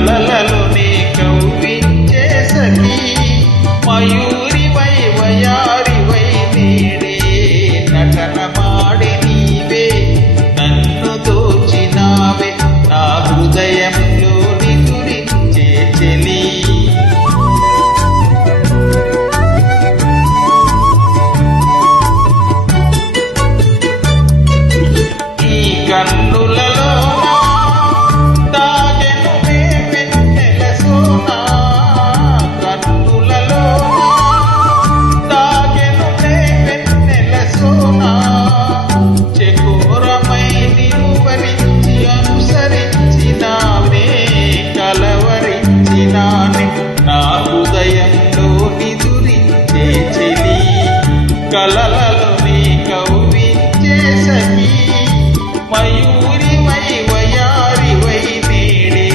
కలలలోనే కవ్వించే సఖీ మయూరివై వయారివై నేడే నటన మాడి నీవే నన్ను దోచినావే నా హృదయంలో నిదురించే చెలి ఈ కన్నులలో నా హృదయంలో నిదురించే చెలి కలలలోనే కవ్వించే సఖీ మయూరివై వయారివై నేడే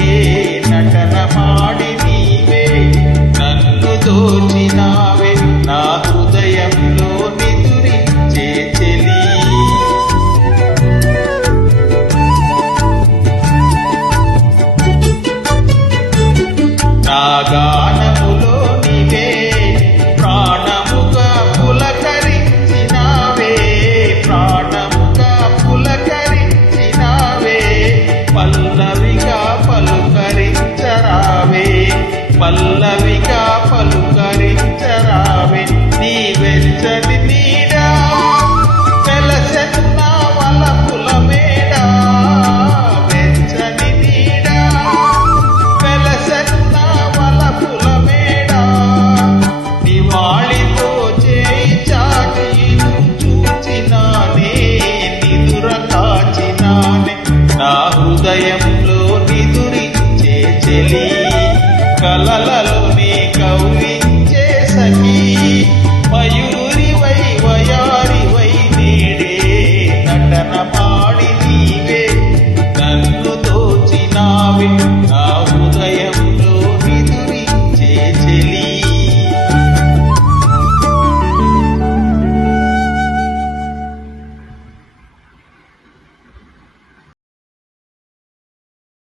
నటన మాడి నీవే నన్ను దోచినావే నా హృదయంలో నిదురించే చెలి నా గానములో నీవే ప్రాణముగా పులకరించినావే ప్రాణముగా పులకరించినావే పల్లవిగా పలుకరించరావే పల్లవిగా పలుకరించరావే నీ వెచ్చని నీడా వెలసెన్న వలపుల మేడా వెచ్చని నీడా వెలసెన్న వలపుల మేడా నివాళితో చేయి చాటి చూచినానే నిదుర కాచినానే నా హృదయంలో నిదురించే చెలి కలలలోనే కవ్వించే సఖీ మయూరివై వయారివై నేడే నటన మాడి నీవే నన్ను దోచినావే